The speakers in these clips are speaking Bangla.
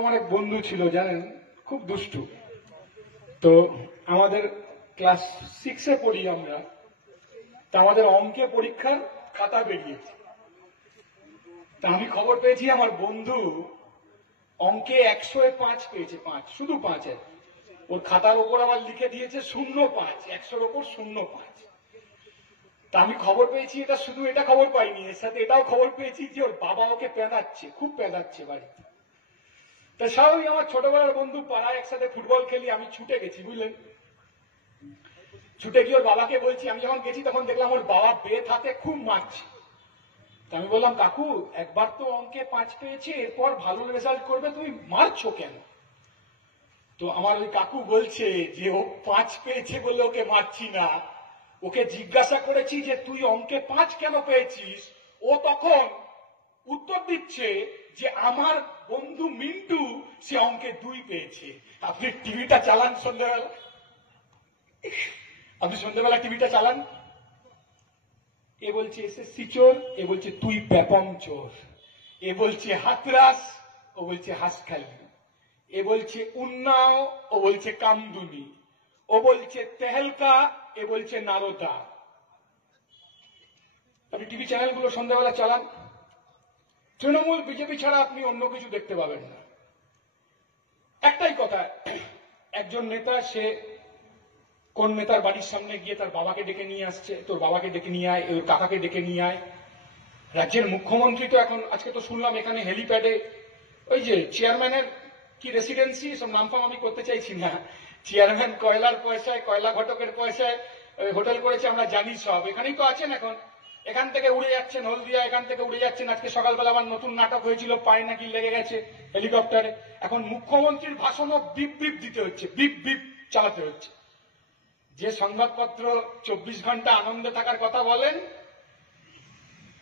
আমার এক বন্ধু ছিল জানেন, খুব দুষ্টু। তো আমাদের ক্লাস 6-এ পড়ি আমরা, তা আমাদের অঙ্কে পরীক্ষার খাতা বেরিয়েছে। তা আমি খবর পেয়েছি আমার বন্ধু অঙ্কে 100-এ 5 পেয়েছে, 5, শুধু 5। ওর খাতার ওপর আবার লিখে দিয়েছে 0.5, 100-র ওপর 0.5। তা আমি খবর পেয়েছি, এটা শুধু এটা খবর পাইনি, এর সাথে এটাও খবর পেয়েছি যে ওর বাবা ওকে পেদাচ্ছে, খুব পেদাচ্ছে বাড়িতে। তা স্বাভাবিক, আমার ছোটবেলার বন্ধু, পাড়ায় একসাথে ফুটবল খেলি, আমি ছুটে গেছি বুঝলেন। ছুটে গিয়ে ওর বাবাকে বলছি, আমি যখন গেছি তখন দেখলাম ওর বাবা বেত হাতে খুব মারছে। তা আমি বললাম, কাকু একবার তো অঙ্কে 5 পেয়েছে, এরপর ভালো রেজাল্ট করবে, তুমি মারছো কেন? তো আমার ওই কাকু বলছে যে ও 5 পেয়েছে বলে ওকে মারছি না, ওকে জিজ্ঞাসা করেছি যে তুই অঙ্কে 5 কেন পেয়েছিস। ও তখন উত্তর দিচ্ছে যে আমার বন্ধু মিন্টু সে অঙ্কে 2 পেয়েছে। আপনি টিভিটা চালান সন্ধ্যাবেলা, আপনি সন্ধ্যাবেলা টিভিটা চালান, এ বলছে এসএসসি চোর, এ বলছে তুই ব্যাপম চোর, এ বলছে হাতরাস, ও বলছে হাসখালি, এ বলছে উন্নাও, ও বলছে কামদুনি, ও বলছে তেহেলকা, এ বলছে নারদা। আপনি টিভি চ্যানেলগুলো সন্ধ্যাবেলা চালান, তৃণমূল বিজেপি ছাড়া আপনি অন্য কিছু দেখতে পাবেন না। একটাই কথা, একজন নেতা, সে কোন নেতার বাড়ির সামনে গিয়ে তার বাবাকে ডেকে নিয়ে আসছে, তোর বাবাকে ডেকে নিয়ে আয়, ওর কাকাকে ডেকে নিয়ে আয়। রাজ্যের মুখ্যমন্ত্রী তো এখন, আজকে তো শুনলাম এখানে হেলিপ্যাডে ওই যে চেয়ারম্যানের কি রেসিডেন্সি, সব নামফাম আমি করতে চাইছি না, চেয়ারম্যান কয়লার পয়সায়, কয়লা ঘটকের পয়সায় হোটেল করেছে, আমরা জানি সব, এখানেই তো আছেন এখন। এখান থেকে উড়ে যাচ্ছেন হলদিয়া, এখান থেকে উড়ে যাচ্ছেন, আজকে সকালবেলা আবার নতুন নাটক হয়েছিল, পায়ে নাকি লেগে গেছে হেলিকপ্টারে। এখন মুখ্যমন্ত্রীর ভাষণও বিপ বিপ দিতে হচ্ছে, বিপ বিপ চালাতে হচ্ছে। যে সংবাদপত্র 24 ঘন্টা আনন্দে থাকার কথা বলেন,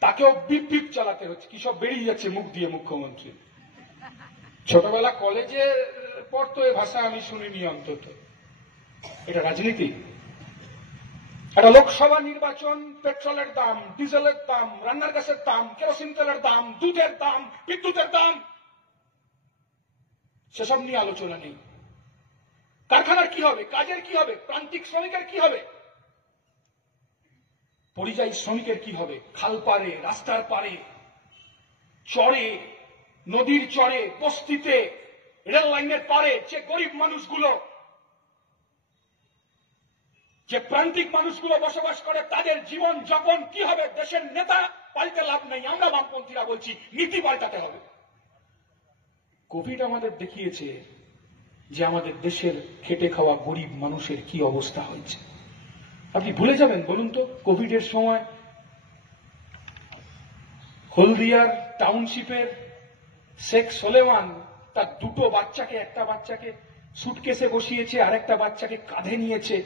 তাকেও বিপ বিপ চালাতে হচ্ছে। কি সব বেরিয়ে যাচ্ছে মুখ দিয়ে মুখ্যমন্ত্রী। ছোটবেলা কলেজে পড়তো, এ ভাষা আমি শুনিনি অন্তত। এটা রাজনীতি? একটা লোকসভা নির্বাচন, পেট্রোলের দাম, ডিজেলের দাম, রান্নার গ্যাসের দাম, কেরোসিন তেলের দাম, দুধের দাম, বিদ্যুতের দাম, সেসব নিয়ে আলোচনা নেই। কারখানার কি হবে, কাজের কি হবে, প্রান্তিক শ্রমিকের কি হবে, পরিযায়ী শ্রমিকের কি হবে, খাল পারে, রাস্তার পারে, চরে, নদীর চরে, বস্তিতে, রেল লাইনের পারে যে গরিব মানুষগুলো, যে প্রান্তিক মানুষগুলো বসবাস করে, তাদের জীবন যাপন কি হবে? দেশের নেতা পাল্টে লাভ নেই, আমরা বামপন্থীরা বলছি নীতি পাল্টাতে হবে। কোভিড আমাদের দেখিয়েছে যে আমাদের দেশের খেটে খাওয়া গরিব মানুষের কি অবস্থা হয়েছে। আপনি ভুলে যাবেন বলুন তো, কোভিডের সময় হলদিয়ার টাউনশিপের শেখ সোলেমান তার 2টো বাচ্চাকে, একটা বাচ্চাকে সুটকেসে বসিয়েছে, আরেকটা বাচ্চাকে কাঁধে নিয়েছে,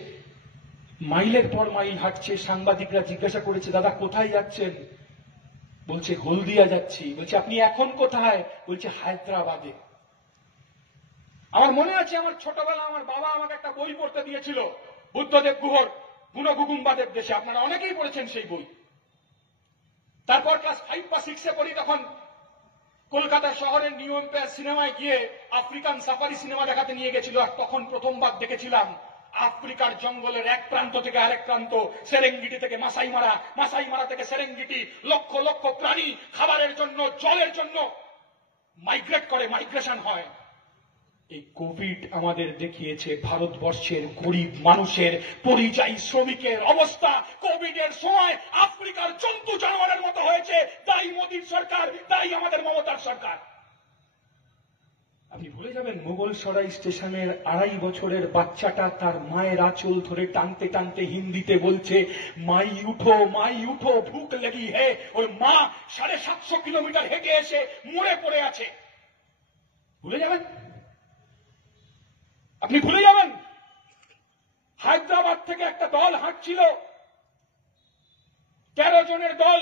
মাইলের পর মাইল হাঁটছে। সাংবাদিকরা জিজ্ঞাসা করেছে, দাদা কোথায় যাচ্ছেন? বলছে হলদিয়া যাচ্ছি। বলছে আপনি এখন কোথায়? বলছে হায়দ্রাবাদে। আমার মনে আছে, আমার ছোটবেলা আমার বাবা আমাকে একটা বই পড়তে দিয়েছিল, বুদ্ধদেব গুহর গুণগুগুম্বাদের দেশে। আপনারা অনেকেই পড়েছেন সেই বই। তারপর ক্লাস 5 বা 6-এ পড়ি, তখন কলকাতা শহরের নিউ এম্পায়ার সিনেমায় গিয়ে আফ্রিকান সাফারি সিনেমা দেখাতে নিয়ে গেছিল। আর তখন প্রথমবার দেখেছিলাম আফ্রিকার জঙ্গলের এক প্রান্ত থেকে আরেক প্রান্ত, সেরেঙ্গিটি থেকে মাসাইমারা, মাসাইমারা থেকে সেরেঙ্গিটি, লক্ষ লক্ষ প্রাণী খাবারের জন্য, জলের জন্য মাইগ্রেট করে, মাইগ্রেশন হয়। এই কোভিড আমাদের দেখিয়েছে ভারতবর্ষের গরিব মানুষের, পরিযায়ী শ্রমিকের অবস্থা কোভিডের সময় আফ্রিকার জন্তু জানোয়ারের মতো হয়েছে। তাই মোদীর সরকার, তাই আমাদের মমতার সরকার। আপনি ভুলে যাবেন মুঘলসরাই স্টেশনের 2.5 বছরের বাচ্চাটা তার মায়ের আঁচল ধরে টানতে টানতে হিন্দিতে বলছে, মাই উঠো ভুক লেগি হে। ওই মা 750 কিলোমিটার হেঁটে এসে মরে পড়ে আছে। ভুলে যাবেন? আপনি ভুলে যাবেন? হায়দ্রাবাদ থেকে একটা দল হাঁটছিল, 13 জনের দল,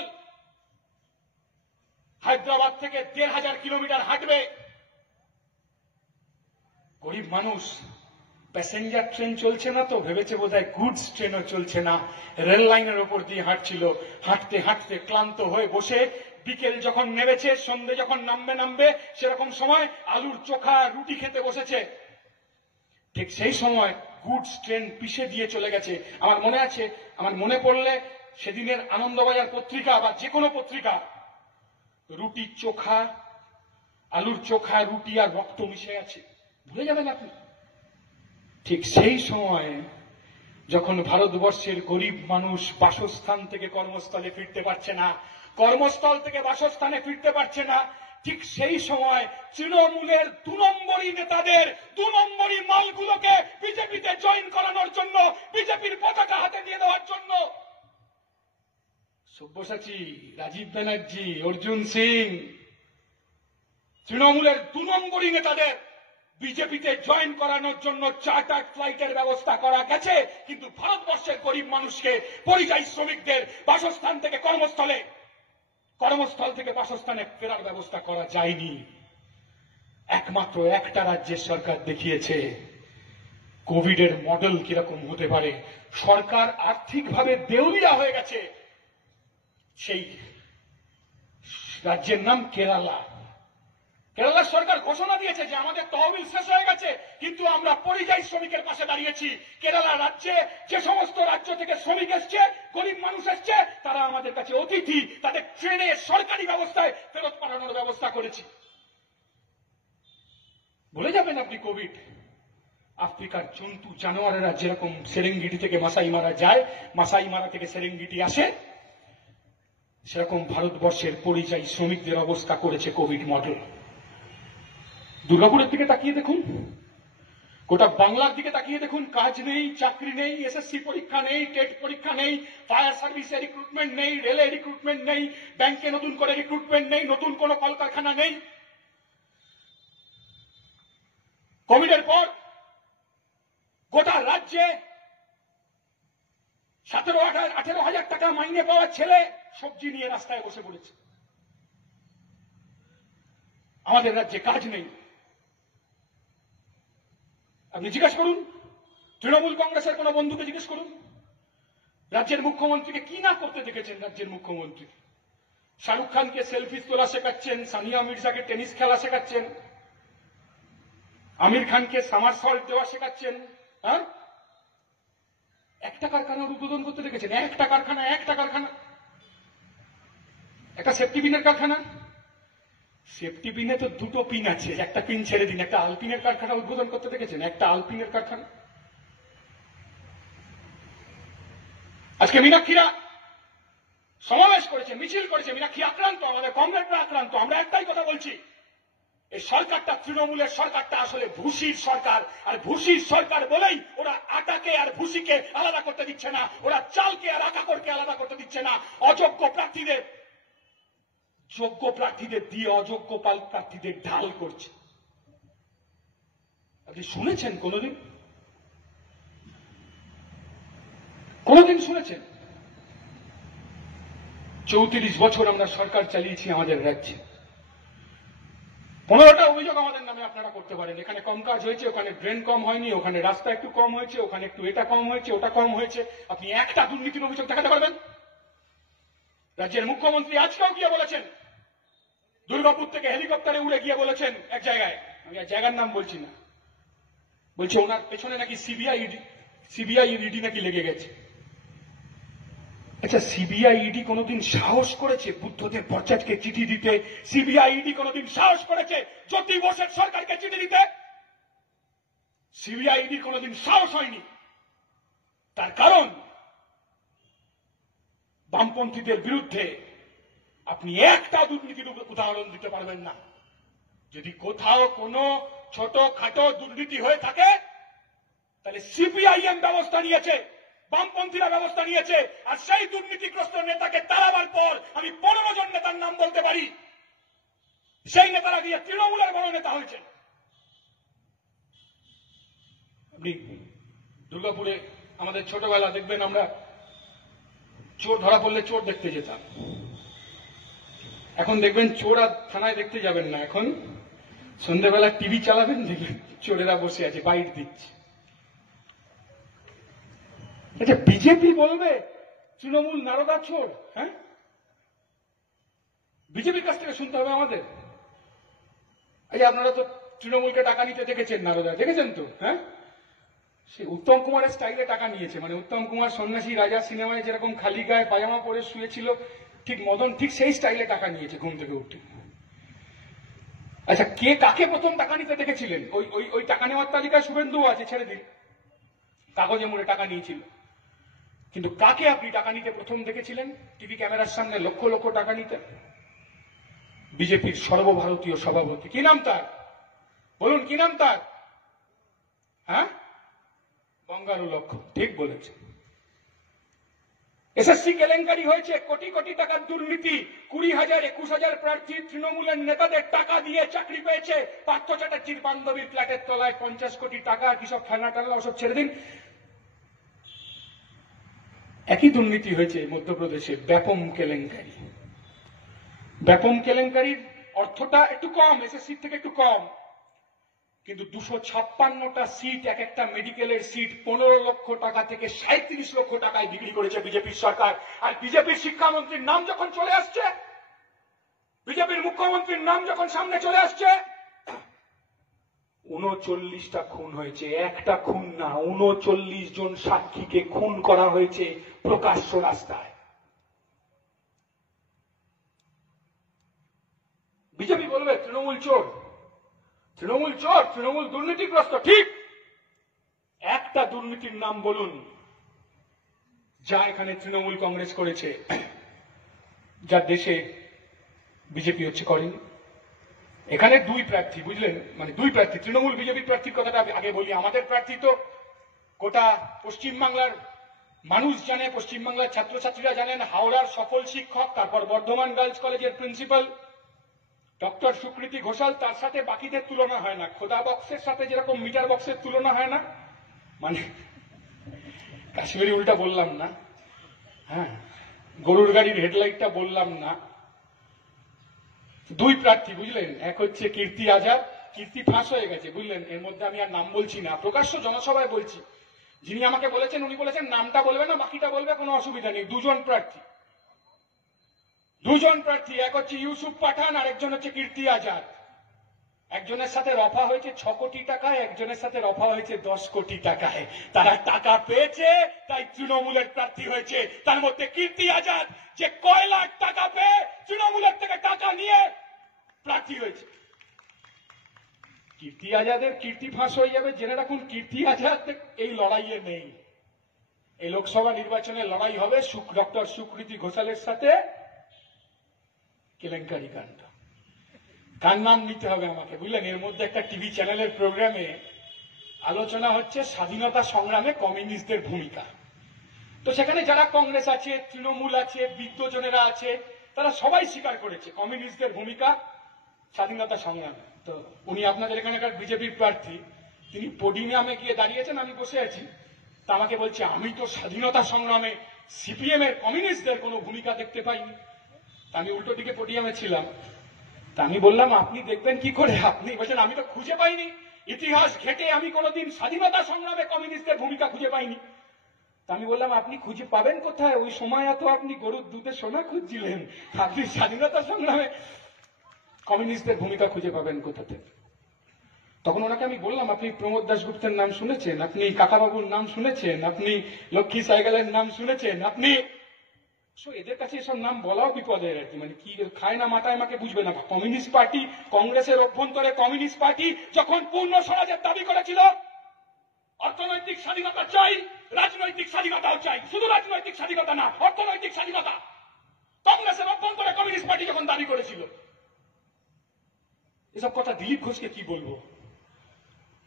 হায়দ্রাবাদ থেকে 1500 কিলোমিটার হাঁটবে। গরিব মানুষ, প্যাসেঞ্জার ট্রেন চলছে না তো ভেবেছে বোধহয় গুডস ট্রেনও চলছে না, রেল লাইনের ওপর দিয়ে হাঁটছিল। হাঁটতে হাঁটতে ক্লান্ত হয়ে বসে বিকেল যখন নেমেছে, সন্ধে যখন নামবে সেরকম সময় আলুর চোখা রুটি খেতে বসেছে। ঠিক সেই সময় গুডস ট্রেন পিষে দিয়ে চলে গেছে। আমার মনে আছে, আমার মনে পড়লে সেদিনের আনন্দবাজার পত্রিকা বা যে কোনো পত্রিকা, রুটি চোখা, আলুর চোখা, রুটি আর রক্ত মিশে আছে, ভুলে যাবেন আপনি। ঠিক সেই সময় যখন ভারতবর্ষের গরিব মানুষ বাসস্থান থেকে কর্মস্থলে ফিরতে পারছে না, কর্মস্থল থেকে বাসস্থানে ফিরতে পারছে না, ঠিক সেই সময় তৃণমূলের 2 নম্বরী নেতাদের 2 নম্বরী মালগুলোকে বিজেপিতে জয়েন করানোর জন্য, বিজেপির পতাকা হাতে নিয়ে দেওয়ার জন্য সব্যসাচী, রাজীব ব্যানার্জি, অর্জুন সিং, তৃণমূলের 2 নম্বরী নেতাদের বিজেপিতে জয়েন করানোর জন্য চার্টার্ড ফ্লাইটের ব্যবস্থা করা গেছে, কিন্তু ভারতবর্ষের গরিব মানুষকে, পরিযায়ী শ্রমিকদের বাসস্থান থেকে কর্মস্থলে, কর্মস্থল থেকে বাসস্থানে ফেরার ব্যবস্থা করা যায়নি। একমাত্র একটা রাজ্যের সরকার দেখিয়েছে কোভিডের মডেল কিরকম হতে পারে। সরকার আর্থিকভাবে দেউলিয়া হয়ে গেছে, সেই রাজ্যের নাম কেরালা। কেরালার সরকার ঘোষণা দিয়েছে যে আমাদের তহবিল শেষ হয়ে গেছে, কিন্তু আমরা পরিযায়ী শ্রমিকের পাশে দাঁড়িয়েছি। কেরালা রাজ্যে যে সমস্ত রাজ্য থেকে শ্রমিক এসছে, গরিব মানুষ এসছে, তারা আমাদের কাছে অতিথি, তাদের ট্রেনে সরকারি ব্যবস্থায় ফেরত পাঠানোর ব্যবস্থা করেছি। ভুলে যাবেন আপনি কোভিড। আফ্রিকার জন্তু জানোয়ারেরা যেরকম সেরেঙ্গিটি থেকে মাসাই মারা যায়, মাসাই মারা থেকে সেরেঙ্গিটি আসে, সেরকম ভারতবর্ষের পরিযায়ী শ্রমিকদের অবস্থা করেছে কোভিড মডেল। দুর্গাপুরের দিকে তাকিয়ে দেখুন, গোটা বাংলার দিকে তাকিয়ে দেখুন, কাজ নেই, চাকরি নেই, এসএসসি পরীক্ষা নেই, টেট পরীক্ষা নেই, ফায়ার সার্ভিসে রিক্রুটমেন্ট নেই, রেলে রিক্রুটমেন্ট নেই, ব্যাংকে নতুন করে রিক্রুটমেন্ট নেই, নতুন কোনো কলকারখানা নেই। কোভিডের পর গোটা রাজ্যে 17-18 টাকা মাইনে পাওয়া ছেলে সবজি নিয়ে রাস্তায় বসে পড়েছে। আমাদের রাজ্যে কাজ নেই। আপনি জিজ্ঞেস করুন, তৃণমূল কংগ্রেসের কোন বন্ধুকে জিজ্ঞেস করুন, রাজ্যের মুখ্যমন্ত্রীকে কি না করতে দেখেছেন। রাজ্যের মুখ্যমন্ত্রী শাহরুখ খানকে সেলফি তোলা শেখাচ্ছেন, সানিয়া মির্জাকে টেনিস খেলা শেখাচ্ছেন, আমির খানকে সামার সল্ট দেওয়া শেখাচ্ছেন। হ্যাঁ, একটা কারখানার উদ্বোধন করতে দেখেছেন? একটা কারখানা, একটা সেফটি পিনের কারখানা। সেফটি পিনে তো 2টো পিন আছে, একটা পিন ছেড়ে দিন। একটা আলপিনের কারখানা উদ্বোধন করতে দেখেছেন? একটা আলপিনের কারখানা। আজকে মীনাক্ষীরা সমাবেশ করেছে, মিছিল করেছে, মীনাক্ষী আক্রান্ত, আমাদের কমরেডরা আক্রান্ত। আমরা একটাই কথা বলছি, এই সরকারটা, তৃণমূলের সরকারটা আসলে ভুসির সরকার। আর ভুসির সরকার বলেই ওরা আটাকে আর ভুসিকে আলাদা করতে দিচ্ছে না, ওরা চালকে আর আকাকরকে আলাদা করতে দিচ্ছে না। অযোগ্য প্রার্থীদের যোগ্য প্রার্থীদের দিয়ে অযোগ্য প্রার্থীদের ঢাল করছে। আপনি শুনেছেন কোনদিন? শুনেছেন? 34 বছর আমরা সরকার চালিয়েছি আমাদের রাজ্যে। 15টা অভিযোগ আমাদের নামে আপনারা করতে পারেন। এখানে কম কাজ হয়েছে, ওখানে ড্রেন কম হয়নি, ওখানে রাস্তা একটু কম হয়েছে, ওখানে একটু এটা কম হয়েছে, ওটা কম হয়েছে। আপনি একটা দুর্নীতির অভিযোগ দেখাতে পারবেন? রাজ্যের মুখ্যমন্ত্রী আজকেও গিয়ে বলেছেন, দুর্গাপুর থেকে হেলিকপ্টারে উড়ে গিয়ে বলেছেন এক জায়গায়, আমি আর জায়গার নাম বলছি না, বলছে ওনার পেছনে নাকি সিবিআই ইডি নাকি লেগে গেছে। আচ্ছা, সিবিআই ইডি কোনদিন সাহস করেছে বুদ্ধদেব ভট্টাচার্যকে চিঠি দিতে? সিবিআই ইডি কোনদিন সাহস করেছে জ্যোতি বসুর সরকারকে চিঠি দিতে? সিবিআই ইডি কোনদিন সাহস হয়নি। তার কারণ, বামপন্থীদের বিরুদ্ধে আপনি একটা দুর্নীতির উদাহরণ দিতে পারবেন না। যদি কোথাও কোনো ছোটখাটো দুর্নীতি হয়ে থাকে, তাহলে সিপিআইএম ব্যবস্থা নিয়েছে, বামপন্থীরা ব্যবস্থা নিয়েছে। আর সেই দুর্নীতিগ্রস্ত নেতাকে তাড়াবার পর আমি 15 জন নেতার নাম বলতে পারি, সেই নেতারা গিয়ে তৃণমূলের বড় নেতা হয়েছে। আপনি দুর্গাপুরে আমাদের ছোটবেলা দেখবেন, আমরা চোর ধরা পড়লে চোর দেখতে যেতাম। এখন দেখবেন চোর আর থানায় দেখতে যাবেন না, এখন সন্ধ্যেবেলা টিভি চালাবেন, দেখবেন চোরেরা বসে আছে, বাইট দিচ্ছে। আচ্ছা, বিজেপি বলবে তৃণমূল নারদা চোর? হ্যাঁ, বিজেপির কাছ থেকে শুনতে হবে আমাদের? এই আপনারা তো তৃণমূলকে টাকা নিতে দেখেছেন, নারদা দেখেছেন তো, হ্যাঁ? সে উত্তম কুমারের স্টাইলে টাকা নিয়েছে, মানে উত্তম কুমার সন্ন্যাসী রাজা সিনেমায় যেরকম খালি গায়ে পাজামা পরে শুয়েছিল, ঠিক মদন ঠিক সেই স্টাইলে টাকা নিয়েছে ঘুম থেকে উঠে। আচ্ছা, কে কাকে প্রথম টাকা নিতে দেখেছিলেন? ওই ওই ওই টাকা নেওয়ার তালিকায় শুভেন্দু আছে, ছেড়ে দিন, কাগজে মুড়ে টাকা নিয়েছিল। কিন্তু কাকে আপনি টাকা নিতে প্রথম দেখেছিলেন টিভি ক্যামেরার সামনে লক্ষ লক্ষ টাকা নিতে? বিজেপির সর্বভারতীয় সভাপতি, কি নাম তার? বলুন কি নাম তার? হ্যাঁ, বঙ্গারু লক্ষ্য, ঠিক বলেছে। এসএসসি কেলেঙ্কারি হয়েছে, কোটি কোটি টাকার দুর্নীতি, 20,000 21,000 প্রার্থী তৃণমূলের নেতাদের টাকা দিয়ে চাকরি পেয়েছে। পার্থ চ্যাটার্জির বান্ধবীর ফ্ল্যাটের তলায় 50 কোটি টাকা, কি সব খেলনা টালনা, ওসব ছেড়ে দিন। একই দুর্নীতি হয়েছে মধ্যপ্রদেশে, ব্যাপম কেলেঙ্কারি। ব্যাপম কেলেঙ্কারির অর্থটা একটু কম, এসএসসি থেকে একটু কম, কিন্তু 256টা সিট, এক একটা মেডিকেলের সিট 15 লক্ষ টাকা থেকে 37 লক্ষ টাকায় বিক্রি করেছে বিজেপির সরকার। আর বিজেপির শিক্ষামন্ত্রীর নাম যখন চলে আসছে, বিজেপির মুখ্যমন্ত্রীর নাম যখন সামনে চলে আসছে, 39টা খুন হয়েছে, একটা খুন না, 39 জন সাক্ষীকে খুন করা হয়েছে প্রকাশ্য রাস্তায়। বিজেপি বলবে তৃণমূল চোর, তৃণমূল চোর, তৃণমূল দুর্নীতিগ্রস্ত। ঠিক, একটা দুর্নীতির নাম বলুন যা এখানে তৃণমূল কংগ্রেস করেছে, যা দেশে বিজেপি হচ্ছে করেনি। এখানে দুই প্রার্থী, বুঝলেন, মানে দুই প্রার্থী, তৃণমূল বিজেপি প্রার্থীর কথাটা আগে বলি। আমাদের প্রার্থী তো গোটা পশ্চিমবাংলার মানুষ জানে, পশ্চিমবাংলার ছাত্রছাত্রীরা জানেন, হাওড়ার সফল শিক্ষক, তারপর বর্ধমান গার্লস কলেজের প্রিন্সিপাল ডক্টর সুকৃতি ঘোষাল। তার সাথে বাকিদের তুলনা হয় না। খোদা বক্সের সাথে যেরকম মিটার বক্সের তুলনা হয় না, মানে কাশ্মীরি উল্টা বললাম না, হ্যাঁ, গরুর গাড়ির হেডলাইটটা বললাম না। দুই প্রার্থী, বুঝলেন, এক হচ্ছে কীর্তি আজাদ, কীর্তি ফাঁস হয়ে গেছে, বুঝলেন, এর মধ্যে আমি আর নাম বলছি না, প্রকাশ্য জনসভায় বলছি। যিনি আমাকে বলেছেন উনি বলেছেন নামটা বলবে না, বাকিটা বলবে, কোনো অসুবিধা নেই। দুজন প্রার্থী, এক হচ্ছে ইউসুফ পাঠান আর একজন হচ্ছে কীর্তি আজাদ। একজনের সাথে রফা হয়েছে 6 কোটি টাকায়, একজনের সাথে রফা হয়েছে 10 কোটি টাকায়। তারা টাকা পেয়েছে তাই তৃণমূলের প্রার্থী হয়েছে। তার মধ্যে কীর্তি আজাদ, যে কয় লাখ টাকা পেয়ে তৃণমূলের থেকে টাকা নিয়ে প্রার্থী হয়েছে। কীর্তি আজাদের কীর্তি ফাঁস হয়ে যাবে জেনে রাখুন। কীর্তি আজাদ এই লড়াইয়ে নেই। এই লোকসভা নির্বাচনে লড়াই হবে ডক্টর সুকৃতি ঘোষালের সাথে কেলেঙ্কারি কাণ্ড। কার নাম নিতে হবে আমাকে, বুঝলেন। এর মধ্যে একটা টিভি চ্যানেলের প্রোগ্রামে আলোচনা হচ্ছে স্বাধীনতা সংগ্রামে কমিউনিস্টদের ভূমিকা। তো সেখানে যারা কংগ্রেস আছে, তৃণমূল আছে, বিদ্বজনেরা আছে, তারা সবাই স্বীকার করেছে কমিউনিস্টদের ভূমিকা স্বাধীনতা সংগ্রামে। তো উনি আপনাদের এখানকার বিজেপির প্রার্থী, তিনি পোডিয়ামে গিয়ে দাঁড়িয়েছেন, আমি বসে আছি। তা আমাকে বলছে আমি তো স্বাধীনতা সংগ্রামে সিপিএম এর কমিউনিস্টদের কোনো ভূমিকা দেখতে পাইনি। তা আমি উল্টো দিকে পোডিয়ামে ছিলাম। তা আমি বললাম আপনি দেখবেন কি করে? আপনি বলছেন আমি তো খুঁজে পাইনি, ইতিহাস ঘেটে আমি কোনোদিন স্বাধীনতা সংগ্রামে কমিউনিস্টদের ভূমিকা খুঁজে পাইনি। তা আমি বললাম আপনি খুঁজে পাবেন কোথায়? ওই সময় তো আপনি গরুর দুধে সোনা খুঁজছিলেন, আপনি স্বাধীনতা সংগ্রামে কমিউনিস্টদের ভূমিকা খুঁজে পাবেন কোথা থেকে? তখন ওনাকে আমি বললাম আপনি প্রমোদ দাশগুপ্তের নাম শুনেছেন, আপনি কাকাবাবুর নাম শুনেছেন, আপনি লক্ষ্মী সাইকেলের নাম শুনেছেন, আপনি এদের কাছে এসব নাম বলাও বিপদের আর কি, মানে কি খায় না মাথায় আমাকে বুঝবে না। কমিউনিস্ট পার্টি, কংগ্রেসের অভ্যন্তরে কমিউনিস্ট পার্টি যখন পূর্ণ স্বরাজের দাবি করেছিল, অর্থনৈতিক স্বাধীনতা চাই, রাজনৈতিক স্বাধীনতাও চাই, শুধু রাজনৈতিক স্বাধীনতা না, অর্থনৈতিক স্বাধীনতা, কংগ্রেসের অভ্যন্তরে কমিউনিস্ট পার্টি যখন দাবি করেছিল, এসব কথা দিলীপ ঘোষকে কি বলবো?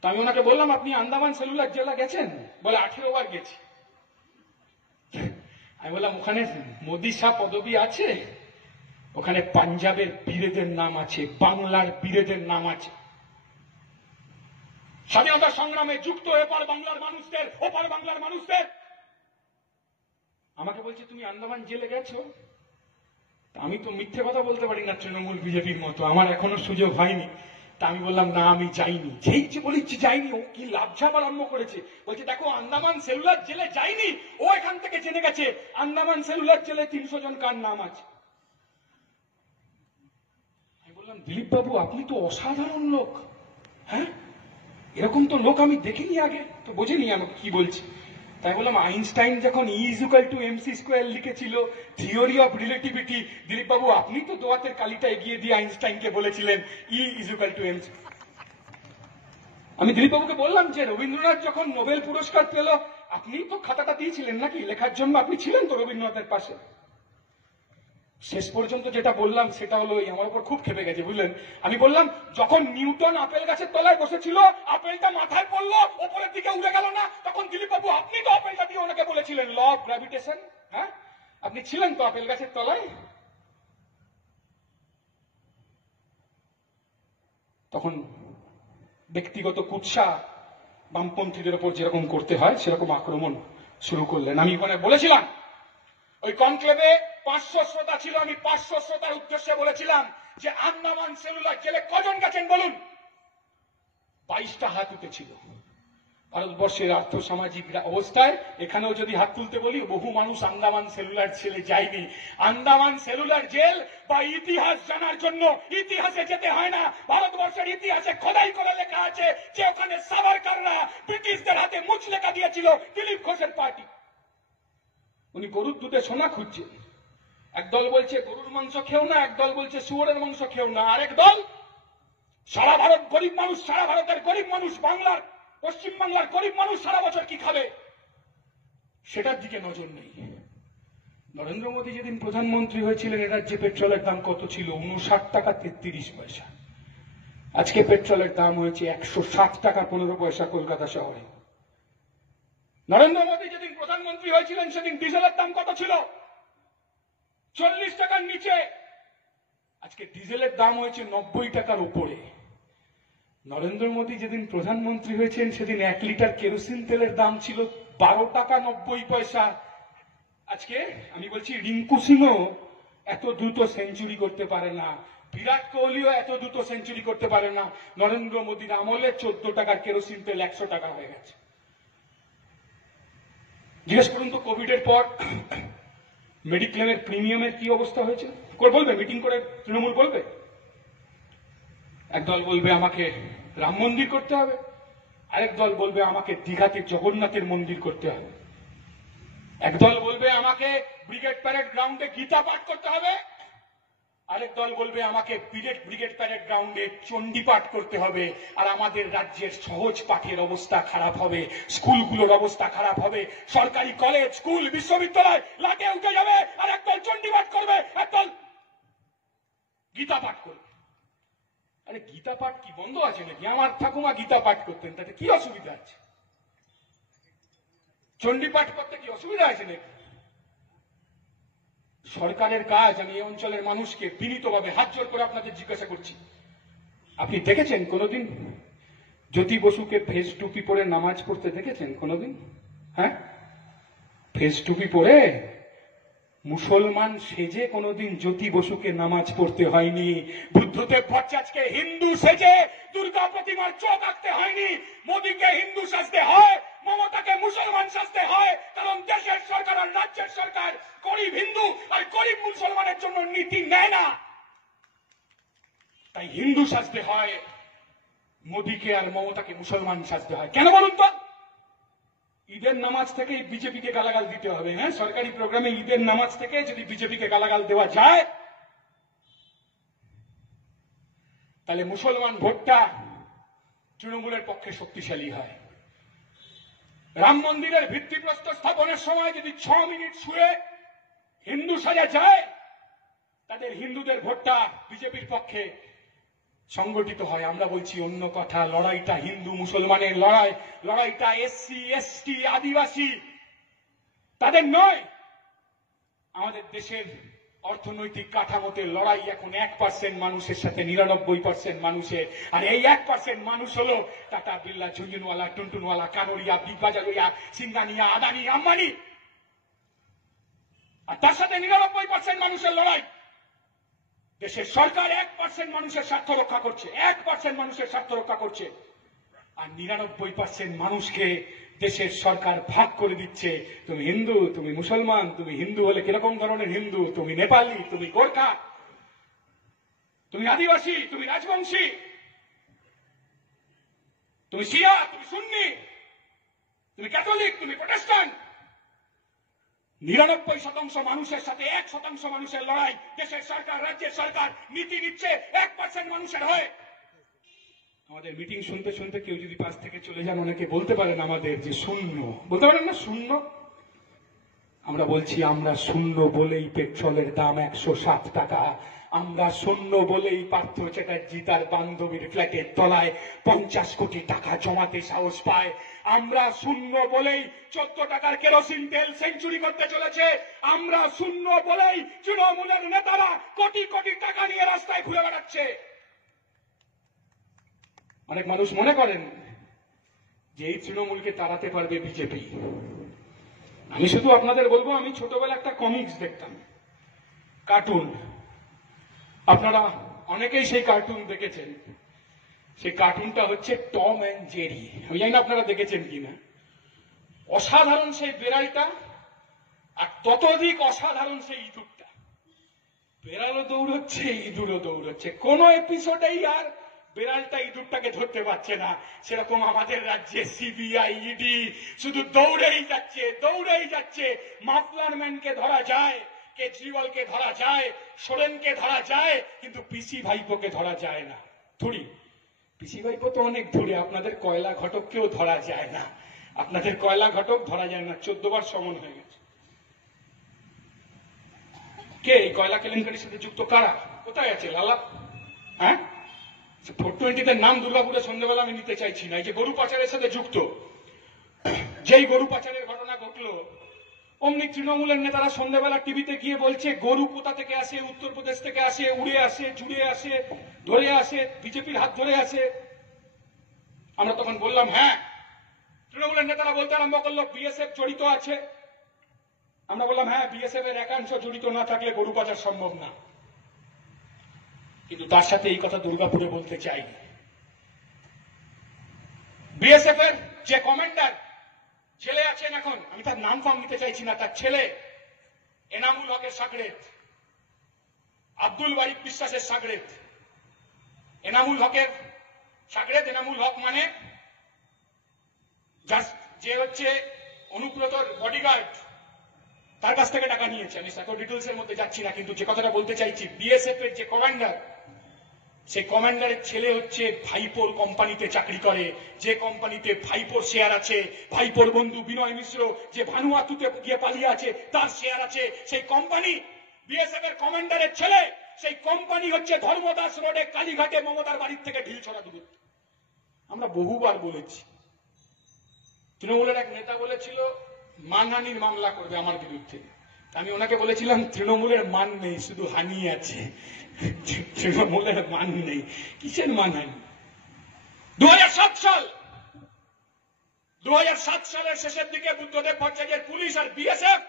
তা আমি ওনাকে বললাম আপনি আন্দামান সেলুলার জেলা গেছেন? বলে 18 বার গেছি। আমি বললাম ওখানে মোদি শাহ পদবী আছে? ওখানে পাঞ্জাবের বীরেদের নাম আছে, বাংলার বীরেদের নাম আছে। স্বাধীনতা সংগ্রামে যুক্ত এপার বাংলার মানুষদের, ওপার বাংলার মানুষদের। আমাকে বলছে তুমি আন্দামান জেলে গেছো? আমি তো মিথ্যে কথা বলতে পারি না তৃণমূল বিজেপির মতো, আমার এখনো সুযোগ হয়নি। তা আমি বললাম না আমি যাইনি। যেই যে বলেছি যাইনি, ও কি লাভঝাপ আরম্ভ করেছে। বলছে দেখো আন্দামান সেলুলার জেলে যাইনি, ও এখান থেকে জেনে গেছে আন্দামান সেলুলার জেলে 300 জন কার নাম আছে। দিলীপ বাবু আপনি তো অসাধারণ লোক, হ্যাঁ এরকম তো লোক আমি দেখিনি আগে, তো বোঝেনি আমি কি বলছি। তাই বললাম আইনস্টাইন যখন E=mc² লিখেছিল, থিওরি অফ রিলেটিভিটি, দিলীপ বাবু আপনি তো দোয়াতের কালিটা এগিয়ে দিয়ে আইনস্টাইনকে বলেছিলেন E=mc। আমি দিলীপ বাবুকে বললাম যে রবীন্দ্রনাথ যখন নোবেল পুরস্কার পেল আপনি তো খাতাটা দিয়েছিলেন নাকি লেখার জন্য, আপনি ছিলেন তো রবীন্দ্রনাথের পাশে। শেষ পর্যন্ত যেটা বললাম সেটা হলো আমার উপর খুব খেপে গেছে, বুঝলেন। আমি বললাম যখন নিউটন আপেল গাছের তলায় বসেছিল আপেলটা মাথায় পড়লো ওপরের দিকে উড়ে গেল না, তখন দিলীপ বাবু আপনি তো আপেলটা দিয়ে ওনাকে বলেছিলেন ল অফ গ্র্যাভিটেশন, হ্যাঁ আপনি ছিলেন তো আপেল গাছের তলায়। তখন ব্যক্তিগত কুৎসা বামপন্থীদের উপর যেরকম করতে হয় সেরকম আক্রমণ শুরু করলেন। আমি ওখানে বলেছিলাম ওই কনক্লেভে 500 শ্রোতা ছিল, আমি 500 শ্রোতার উদ্দেশ্যে বলেছিলাম যে আন্দামান সেলুলার জেলে কজন গেছেন বলুন। 22টা হাত উঠেছিল। ভারতবর্ষের আর্থসামাজিক অবস্থায় এখানেও যদি হাত তুলতে বলি বহু মানুষ আন্দামান সেলুলার জেলে যায়নি। আন্দামান সেলুলার জেল বা ইতিহাস জানার জন্য ইতিহাসে যেতে হয় না, ভারতবর্ষের ইতিহাসে খোদাই করে লেখা আছে যে ওখানে সাভারকাররা ব্রিটিশদের হাতে মুচলেখা দিয়েছিল দিলীপ ঘোষের পার্টি। উনি গরুর দুধে সোনা খুঁজছেন। একদল বলছে গরুর মাংস খেও না, একদল বলছে শুয়োরের মাংস খেও না, আরেক দল সারা ভারত গরিব মানুষ, সারা ভারতের গরিব মানুষ, বাংলার পশ্চিম বাংলার গরিব মানুষ সারা বছর কি খাবে সেটার দিকে নজর নেই। নরেন্দ্র মোদী যেদিন প্রধানমন্ত্রী হয়েছিলেন এ রাজ্যে পেট্রোলের দাম কত ছিল? 59 টাকা 33 পয়সা। আজকে পেট্রোলের দাম হয়েছে 160 টাকা 15 পয়সা কলকাতা শহরে। নরেন্দ্র মোদী যেদিন প্রধানমন্ত্রী হয়েছিলেন সেদিন ডিজেলের দাম কত ছিল? 40 টাকার নিচে। আজকে ডিজেলের দাম হয়েছে 90 টাকার উপরে। নরেন্দ্র মোদী যেদিন প্রধানমন্ত্রী হয়েছেন সেদিন 1 লিটার কেরোসিন তেলের দাম ছিল 12 টাকা 90 পয়সা। আজকে আমি বলছি রিঙ্কু সিংও এত দ্রুত সেঞ্চুরি করতে পারে না, বিরাট কোহলিও এত দ্রুত সেঞ্চুরি করতে পারে না। নরেন্দ্র মোদীর আমলে 14 টাকার কেরোসিন তেল 100 টাকা হয়ে গেছে। জিজ্ঞেস করুন তো কোভিডের পর মেডিক্লেমের প্রিমিয়ামের কি অবস্থা হয়েছে? বলবে মিটিং করে তৃণমূল বলবে? একদল বলবে আমাকে রাম মন্দির করতে হবে, আরেক দল বলবে আমাকে দীঘাতে জগন্নাথের মন্দির করতে হবে, একদল বলবে আমাকে ব্রিগেড প্যারেড গ্রাউন্ডে গীতা পাঠ করতে হবে, আরেক দল বলবে আমাকে ব্রিগেড প্যারেড গ্রাউন্ডে চণ্ডী পাঠ করতে হবে। আর আমাদের রাজ্যের সহজ পাঠের অবস্থা খারাপ হবে, স্কুলগুলোর অবস্থা খারাপ হবে, সরকারি কলেজ স্কুল বিশ্ববিদ্যালয় লাটে উঠে যাবে। আর একদল চণ্ডী পাঠ করবে, একদল গীতা পাঠ করবে। আরে গীতা পাঠ কি বন্ধ আছে নাকি? আমার ঠাকুমা গীতা পাঠ করতেন, তাতে কি অসুবিধা আছে? চণ্ডী পাঠ করতে কি অসুবিধা আছে নাকি? সরকারের কাজ, আমি এই অঞ্চলের মানুষকে বিনীতভাবে হাত জোর করে আপনাদের জিজ্ঞাসা করছি, আপনি দেখেছেন কোনোদিন জ্যোতি বসুকে ফেস টুপি পরে নামাজ পড়তে দেখেছেন কোনোদিন? হ্যাঁ, ফেস টুপি পরে মুসলমান সেজে কোনোদিন জ্যোতি বসুকে নামাজ পড়তে হয়নি। বুদ্ধদেব ভট্টাচার্যকে হিন্দু সেজে দুর্গা প্রতিমার চোখ আঁকতে হয়নি। মোদীকে হিন্দু সাজতে হয়, মমতাকে মুসলমান সাজতে হয়, কারণ দেশের সরকার আর রাজ্যের সরকার গরিব হিন্দু আর গরিব মুসলমানের জন্য নীতি নেয় না। তাই হিন্দু সাজতে হয়, মোদীকে আর মমতাকে মুসলমান সাজতে হয়। কেন বলুন তো? ঈদের নামাজ থেকে বিজেপিকে গালাগাল দিতে হবে। হ্যাঁ, সরকারি প্রোগ্রামে ঈদের নামাজ থেকে যদি বিজেপিকে গালাগাল দেওয়া যায় তাহলে মুসলমান ভোটটা তৃণমূলের পক্ষে শক্তিশালী হয়। রাম মন্দিরের ভিত্তিপ্রস্তর স্থাপনের সময় যদি 6 মিনিট শুয়ে হিন্দু সাজা যায় তাদের হিন্দুদের ভোটটা বিজেপির পক্ষে সংগঠিত হয়। আমরা বলছি অন্য কথা, লড়াইটা হিন্দু মুসলমানের লড়াই, লড়াইটা এসসি এসটি আদিবাসী তাদের নয়। আমাদের দেশের অর্থনৈতিক কাঠামোতে লড়াই এখন 1% মানুষের সাথে 99% মানুষের। আর এই 1% মানুষ হলো টাটা, বিড়লা, ঝুনঝুনওয়ালা, টুনটুনওয়ালা, কানোরিয়া, বিগ বাজারিয়া, সিঙ্গানিয়া, আদানি, আম্বানি। আর তার সাথে 99% মানুষের লড়াই। দেশের সরকার 1% মানুষের স্বার্থ রক্ষা করছে, 1% মানুষের স্বার্থ রক্ষা করছে। আর 99% মানুষকে দেশের সরকার ভাগ করে দিচ্ছে। তুমি হিন্দু, তুমি মুসলমান, তুমি হিন্দু হলে কিরকম ধরনের হিন্দু, তুমি নেপালি, তুমি গোর্খা। তুমি আদিবাসী, তুমি রাজবংশী, তুমি শিয়া, তুমি সুন্নি, তুমি ক্যাথলিক, তুমি প্রোটেস্ট্যান্ট, 99% মানুষের সাথে 1% মানুষের লড়াই। দেশের সরকার, রাজ্যের সরকার নীতি নিচ্ছে 1% মানুষের হয়। আমাদের মিটিং শুনতে শুনতে কেউ যদি পাশ থেকে চলে যান, অনেকে বলতে পারেন আমাদের যে শূন্য, বলতে পারেন না শূন্য। আমরা বলছি আমরা শূন্য বলেই পেট্রোলের দাম 107 টাকা। আমরা শূন্য বলেই পার্থ চ্যাটার্জি তার বান্ধবীর ফ্ল্যাটের তলায় 50 কোটি টাকা জমাতে সাহস পায়। আমরা শূন্য বলেই 14 টাকার কেরোসিন তেল সেঞ্চুরি করতে চলেছে। আমরা শূন্য বলেই তৃণমূলের নেতারা কোটি কোটি টাকা নিয়ে রাস্তায় ঘুরে বেড়াচ্ছে। অনেক মানুষ মনে করেন যে এই তৃণমূলকে তাড়াতে পারবে বিজেপি। আমি শুধু আপনাদের বলবো, আমি ছোটবেলা একটা কমিক্স দেখতাম, কার্টুন। আপনারা অনেকেই সেই কার্টুন দেখেছেন। সেই কার্টুনটা হচ্ছে টম অ্যান্ড জেরি। আমি জানি না আপনারা দেখেছেন কিনা। অসাধারণ সেই বেড়ালটা, আর ততোধিক অসাধারণ সেই ইঁদুরটা। বেড়ালও দৌড়চ্ছে, ইঁদুরও দৌড়চ্ছে। কোন এপিসোডেই আর বেড়ালটা ইঁদুরটাকে ধরতে পারছে না। সেরকম আমাদের রাজ্যে সিবিআই, ইডি শুধু দৌড়েই যাচ্ছে, দৌড়েই যাচ্ছে। মাফলার ম্যানকে ধরা যায়, কেজরিওয়ালকে ধরা যায়, সোরেনকে ধরা যায়, কিন্তু পিসি ভাইপোকে ধরা যায় না। থুড়ি পিসি ভাইপো তো অনেক দূরে, আপনাদের কয়লা ঘটককেও ধরা যায় না। আপনাদের কয়লা ঘটক ধরা যায় না, 14 বার সমন হয়ে গেছে। কে এই কয়লা কেলেঙ্কারির সাথে যুক্ত? কারা? কোথায় আছে লালা? হ্যাঁ, 420 নাম দুর্গাপুরে সন্ধ্যাবেলা আমি নিতে চাইছি না। এই যে গরু পাচারের সাথে যুক্ত, যেই গরু পাচারের ঘটনা ঘটলো, অমনি তৃণমূলের নেতারা সন্ধ্যাবেলা টিভিতে গিয়ে বলছে গরু কোথা থেকে আসে, উত্তরপ্রদেশ থেকে আসে, উড়ে আসে, জুড়ে আসে, ধরে আসে, বিজেপির হাত ধরে আসে। আমরা তখন বললাম হ্যাঁ। তৃণমূলের নেতারা বলতে আরম্ভ করলো বিএসএফ জড়িত আছে। আমরা বললাম হ্যাঁ, বিএসএফ এর একাংশ জড়িত না থাকলে গরু পাচার সম্ভব না। কিন্তু তার সাথে এই কথা দুর্গাপুরে বলতে চাই, বিএসএফ এর যে কমান্ডার ছেলে আছেন, এখন আমি তার নাম ফাম নিতে চাইছি না, তার ছেলে এনামুল হকের সাগরেদ, আব্দুল বারিক বিশ্বাসের সাগরেদ। এনামুল হকের সাগরেদ, এনামুল হক মানে যে হচ্ছে অনুব্রতর বডিগার্ড, তার কাছ থেকে টাকা নিয়েছে। আমি এত ডিটেলস এর মধ্যে যাচ্ছি না, কিন্তু যে কথাটা বলতে চাইছি, বিএসএফ এর যে কমান্ডার, সেই কমান্ডারের ছেলে হচ্ছে ভাইপোর কোম্পানিতে চাকরি করে, যে কোম্পানিতে ভাইপোর শেয়ার আছে। ভাইপোর বন্ধু বিনয় মিশ্র যে ভানুয়াতুতে গিয়ে পালিয়ে আছে, তার শেয়ার আছে। সেই কোম্পানি বিএসএফ এর কমান্ডারের ছেলে, সেই কোম্পানি হচ্ছে ধর্মদাস রোডে কালীঘাটে মমতার বাড়ির থেকে ঢিল ছড়া দূরত্ব। আমরা বহুবার বলেছি। তৃণমূলের এক নেতা বলেছিল মানহানির মামলা করবে আমার বিরুদ্ধে। আমি ওনাকে বলেছিলাম তৃণমূলের মান নেই, শুধু হানি আছে। তৃণমূলের মান নেই, কিসের মানহানি? 2007 সাল, 2007 সালের শেষের দিকে বুদ্ধদেব ভট্টাচার্যের পুলিশ আর বিএসএফ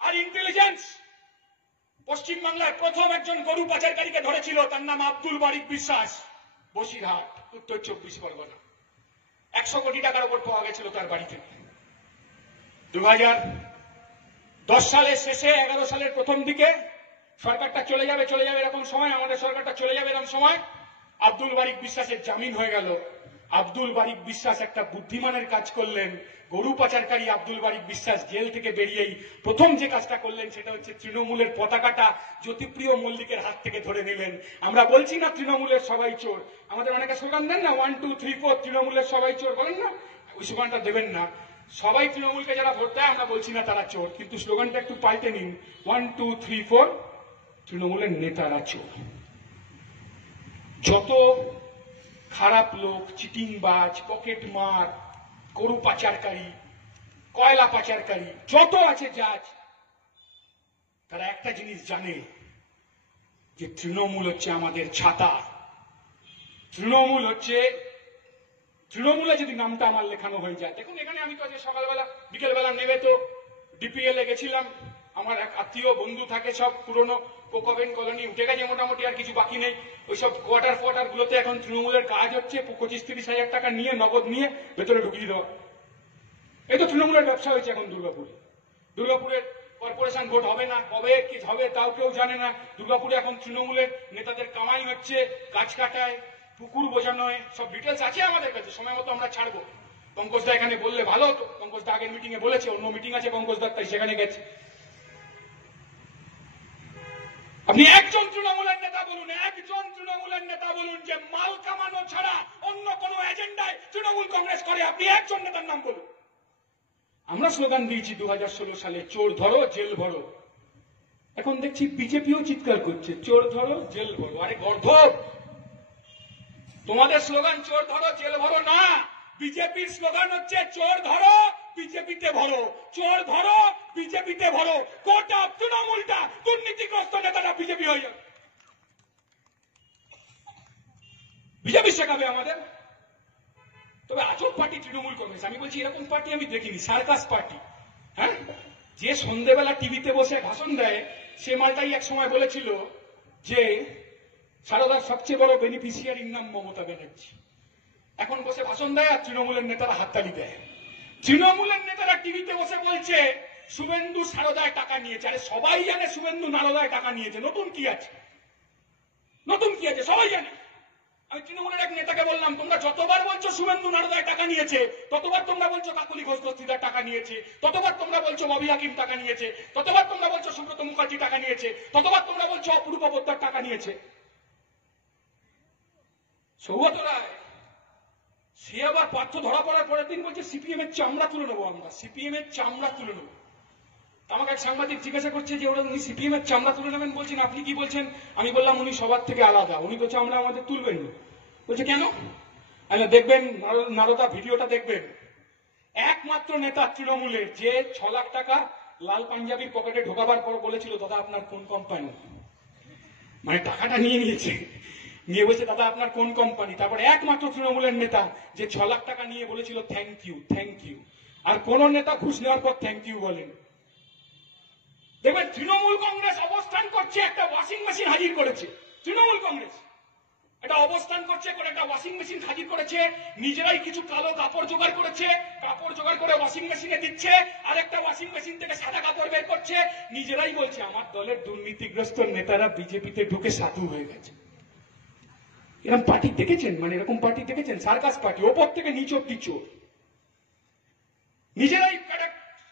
আর ইন্টেলিজেন্স পশ্চিমবাংলার প্রথম একজন গরু পাচারকারীকে ধরেছিল। তার নাম আব্দুল বারিক বিশ্বাস, বসিরহাট, উত্তর 24 পরগনা। 100 কোটি টাকার উপর পাওয়া গেছিল তার বাড়ি থেকে। 2010 সালের শেষে, 11 সালের প্রথম দিকে সরকারটা চলে যাবে এরকম সময়, আমাদের সরকারটা চলে যাবে এরকম সময়, আব্দুল বারিক বিশ্বাসের জামিন হয়ে গেল। আব্দুল বারিক বিশ্বাস একটা বুদ্ধিমানের কাজ করলেন। গরু পাচারকারী আব্দুল বারিক বিশ্বাস জেল থেকে বেরিয়েই প্রথম যে কাজটা করলেন সেটা হচ্ছে তৃণমূলের পতাকাটা জ্যোতিপ্রিয় মল্লিকের হাত থেকে ধরে নিলেন। আমরা বলছি না তৃণমূলের সবাই চোর, আমাদের অনেকে স্লোগান দেন না 1 2 3 4 তৃণমূলের সবাই চোর, বলেন না, ওই স্লোগানটা দেবেন না। সবাই তৃণমূলকে যারা ভোট দেয় আমরা বলছি না তারা চোর, কিন্তু স্লোগানটা একটু পাল্টে নিন, 1 2 3 4 তৃণমূলের নেতারা চোর। যত খারাপ লোক, চিটিংবাজ, পকেটমার, গরু পাচারকারী, কয়লা পাচারকারী যত আছে জাজ, তারা একটা জিনিস জানে যে তৃণমূল হচ্ছে আমাদের ছাতা। তৃণমূলে যদি নামটা আমার লেখানো হয়ে যায়, দেখুন এখানে আমি তো আজকে সকালবেলা বিকেলবেলা নেমে তো ডিপিএল এ গেছিলাম। আমার এক আত্মীয় বন্ধু থাকে, সব পুরনো কোকোভেন কলোনি উঠে গেছে মোটামুটি, আর কিছু বাকি নেই। ওইসব কোয়ার্টার গুলোতে এখন তৃণমূলের কাজ হচ্ছে। 25-30 হাজার টাকা নিয়ে, নগদ নিয়ে ভেতরে ঢুকিয়ে দেওয়া। এই তো তৃণমূলের ব্যবসা হয়েছে এখন দুর্গাপুরের কর্পোরেশন ভোট হবে না, কবে কি হবে তাও কেউ জানে না। দুর্গাপুরে এখন তৃণমূলের নেতাদের কামাই হচ্ছে গাছ কাটায়, পুকুর বোঝানোয়, সব ডিটেলস আছে আমাদের কাছে, সময় মতো আমরা ছাড়বো। পঙ্কজদা এখানে বললে ভালো হতো, পঙ্কজদা আগের মিটিং এ বলেছে, অন্য মিটিং আছে পঙ্কজদার, তাই সেখানে গেছে। আপনি একজন তৃণমূলের নেতা বলুন, একজন তৃণমূলের নেতা বলুন যে মাল কামানো ছাড়া অন্য কোন এজেন্ডায় তৃণমূল কংগ্রেস করে, আপনি একজন নেতার নাম বলুন। আমরা স্লোগান দিয়েছি 2016 সালে, চোর ধরো জেল ভরো। এখন দেখছি বিজেপিও চিৎকার করছে চোর ধরো জেল ভরো। আরে গর্ধব, তোমাদের স্লোগান চোর ধরো জেল ভরো না, বিজেপির স্লোগান হচ্ছে চোর ধরো বিজেপিতে ভরো, চোর ধরো বিজেপিতে ভরো। গোটা তৃণমূলটা দুর্নীতিগ্রস্ত নেতারা বিজেপি হয়ে যাবে, বিজেপি শেখাবে আমাদের। তবে আজব পার্টি তৃণমূল কংগ্রেস, আমি বলছি এরকম পার্টি আমি দেখিনি, সার্কাস পার্টি। হ্যাঁ, যে সন্ধ্যেবেলা টিভিতে বসে ভাষণ দেয়, সে মালটাই এক সময় বলেছিল যে সারদার সবচেয়ে বড় বেনিফিশিয়ারির নাম মমতা ব্যানার্জি। এখন বসে ভাষণ দেয় আর তৃণমূলের নেতারা হাততালি দেয়। তৃণমূলের নেতারা টিভিতে বসে বলছে শুভেন্দু সারদায় টাকা নিয়েছে। আরে সবাই জানে শুভেন্দু নারদায় টাকা নিয়েছে, নতুন কি আছে? নতুন কি আছে? সবাই জানে। আমি তৃণমূলের এক নেতাকে বললাম, তোমরা যতবার বলছো শুভেন্দু নারদায় টাকা নিয়েছে, ততবার তোমরা বলছো কাকলি ঘোষ দস্তিদার টাকা নিয়েছে, ততবার তোমরা বলছো ববি হাকিম টাকা নিয়েছে, ততবার তোমরা বলছো সুব্রত মুখার্জি টাকা নিয়েছে, ততবার তোমরা বলছো অপূর্ব পোদ্দার টাকা নিয়েছে। সৌগত রায় সে আবার পার্থ ধরা পড়ার পরের দিন বলছে সিপিএম এর চামড়া তুলে নেবো, আমরা সিপিএম এর চামড়া তুলে নেবো। আমাকে এক সাংবাদিক জিজ্ঞাসা করছে যে ওরা উনি সিপিএম এর চামড়া তুলে নেবেন বলছেন, আপনি কি বলছেন? আমি বললাম উনি সবার থেকে আলাদা, উনি তো চামড়া আমাদের তুলবেন না। বলছে কেন? আচ্ছা দেখবেন নারদা, ভিডিওটা দেখবেন। একমাত্র নেতা তৃণমূলের যে 6 লাখ টাকা লাল পাঞ্জাবির পকেটে ঢোকাবার পর বলেছিল দাদা আপনার কোন কোম্পানি, মানে টাকাটা নিয়ে নিয়েছে, নিয়ে বলছে দাদা আপনার কোন কোম্পানি। তারপর একমাত্র তৃণমূলের নেতা যে 6 লাখ টাকা নিয়ে বলেছিল থ্যাংক ইউ থ্যাংক ইউ। আর কোন নেতা ঘুষ নেওয়ার পর থ্যাংক ইউ বলেন? দেখবেন তৃণমূল কংগ্রেস অবস্থান করছে, একটা ওয়াশিং মেশিন হাজির করেছে। তৃণমূল কংগ্রেস এটা অবস্থান করছে, করে একটা ওয়াশিং মেশিন হাজির করেছে, নিজেরাই কিছু কালো কাপড় জোগাড় করেছে, কাপড় জোগাড় করে ওয়াশিং মেশিনে দিচ্ছে, আর একটা ওয়াশিং মেশিন থেকে সাদা কাপড় বের করছে, নিজেরাই বলছে আমার দলের দুর্নীতিগ্রস্ত নেতারা বিজেপিতে ঢুকে সাধু হয়ে গেছে। এরকম পার্টি দেখেছেন? মানে এরকম পার্টি দেখেছেন? সার্কাস পার্টি, ওপর থেকে নিচ অব্দি চোর। নিজেরাই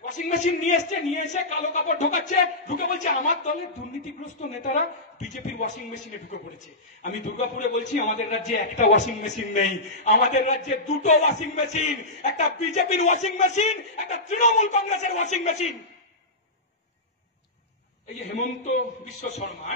ওয়াশিং মেশিন নিয়ে এসছে, নিয়ে এসে কালো কাপড় ঢোকাচ্ছে, ঢুকে বলছে আমার দলের দুর্নীতিগ্রস্ত নেতারা বিজেপির ওয়াশিং মেশিনে ঢুকে পড়েছে। আমি দুর্গাপুরে বলছি আমাদের রাজ্যে একটা ওয়াশিং মেশিন নেই, আমাদের রাজ্যে 2টো ওয়াশিং মেশিন, একটা বিজেপির ওয়াশিং মেশিন, একটা তৃণমূল কংগ্রেসের ওয়াশিং মেশিন। এই যে হেমন্ত বিশ্ব শর্মা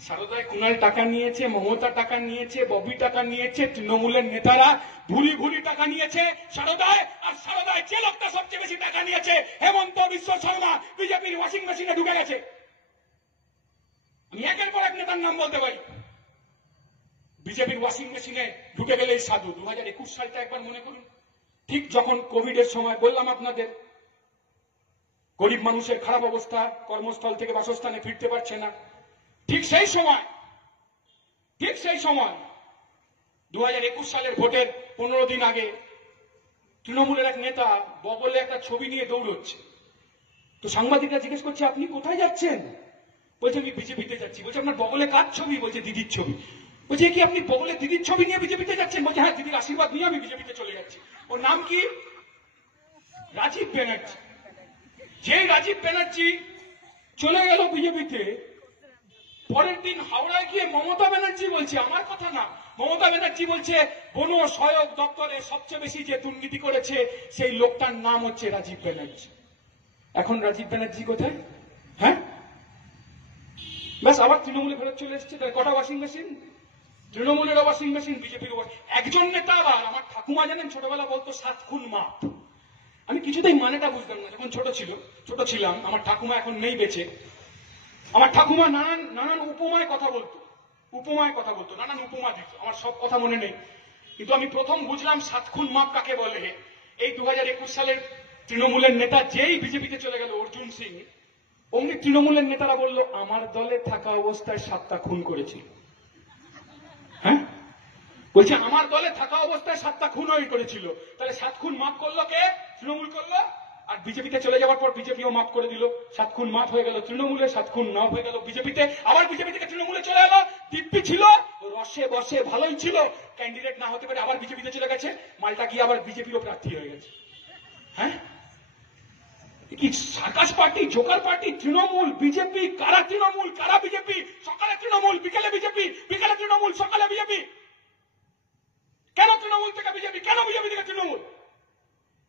সারদায় কুণাল টাকা নিয়েছে, মমতা টাকা নিয়েছে, ববি টাকা নিয়েছে, তৃণমূলের নেতারা ভুরি ভুরি টাকা নিয়েছে সারদায়, আর সারদায় যে লোকটা সবচেয়ে বেশি টাকা নিয়েছে হেমন্ত বিশ্ব শর্মা বিজেপির ওয়াশিং মেশিনে ঢুকে গেছে। আমি একের পর এক নেতার নাম বলতে পারি। বিজেপির ওয়াশিং মেশিনে ঢুকে গেলেই সাধু। 2021 সালটা একবার মনে করুন, ঠিক যখন কোভিডের সময় বললাম আপনাদের গরিব মানুষের খারাপ অবস্থা, কর্মস্থল থেকে বাসস্থানে ফিরতে পারছে না, ঠিক সেই সময় 2021 সালের ভোটের 15 দিন আগে তৃণমূলের এক নেতা বগলে একটা ছবি নিয়ে দৌড়চ্ছে। তো সাংবাদিকরা জিজ্ঞেস করছে আপনি কোথায় যাচ্ছেন? বলছে আমি বিজেপিতে যাচ্ছি। বলছে আপনার বগলে কার ছবি? বলছে দিদির ছবি। বলছে কি আপনি বগলে দিদির ছবি নিয়ে বিজেপিতে যাচ্ছেন? বলছে হ্যাঁ, দিদির আশীর্বাদ নিয়ে আমি বিজেপিতে চলে যাচ্ছি। ওর নাম কি? রাজীব ব্যানার্জি। যে রাজীব ব্যানার্জি চলে গেল বিজেপিতে, পরের দিন হাওড়ায় গিয়ে মমতা ব্যানার্জি বলছে, আমার কথা না, মমতা ব্যানার্জি বলছে বন সহায়ক দপ্তরে সবচেয়ে বেশি যে দুর্নীতি করেছে সেই লোকটার নাম হচ্ছে রাজীব ব্যানার্জি। এখন রাজীব ব্যানার্জি কোথায়? হ্যাঁ, ব্যাস আবার তৃণমূলে ফেরত চলে এসছে। তাই কটা ওয়াশিং মেশিন? তৃণমূলের ওয়াশিং মেশিন, বিজেপির। একজন নেতা আবার, আমার ঠাকুমা জানেন ছোটবেলা বলতো 7 খুন মাপ। আমি কিছুতেই মানেটা বুঝতাম না যখন ছোট ছিলাম। আমার ঠাকুমা এখন নেই বেঁচে। আমার ঠাকুমা নানান উপমায় কথা বলতো, নানান উপমা দিত। আমার সব কথা মনে নেই, কিন্তু আমি প্রথম বুঝলাম 7 খুন মাপ কাকে বলে এই 2021 সালের তৃণমূলের নেতা যেই বিজেপিতে চলে গেল অর্জুন সিং, অমনি তৃণমূলের নেতারা বলল আমার দলে থাকা অবস্থায় 7টা খুন করেছিল। হ্যাঁ, বলছে আমার দলে থাকা অবস্থায় 7টা খুন করেছিল। তাহলে 7 খুন মাপ করলো কে? তৃণমূল করলো। আর বিজেপিতে চলে যাওয়ার পর বিজেপিও মাফ করে দিল, 7 খুন মাফ হয়ে গেল তৃণমূলে, 7 খুন মাফ হয়ে গেল বিজেপিতে, আবার বিজেপি থেকে তৃণমূলে চলে এলো। দিব্যি ছিল, রসে বসে ভালোই ছিল, ক্যান্ডিডেট না হতে পারে আবার বিজেপিতে চলে গেছে, মালটা গিয়ে আবার বিজেপিরও প্রার্থী হয়ে গেছে। হ্যাঁ, কি circus party, Joker party, Trinamool BJP, কারা তৃণমূল কারা বিজেপি, সকালে তৃণমূল বিকেলে বিজেপি, বিকেলে তৃণমূল সকালে বিজেপি। কেন তৃণমূল থেকে বিজেপি, কেন বিজেপি থেকে তৃণমূল?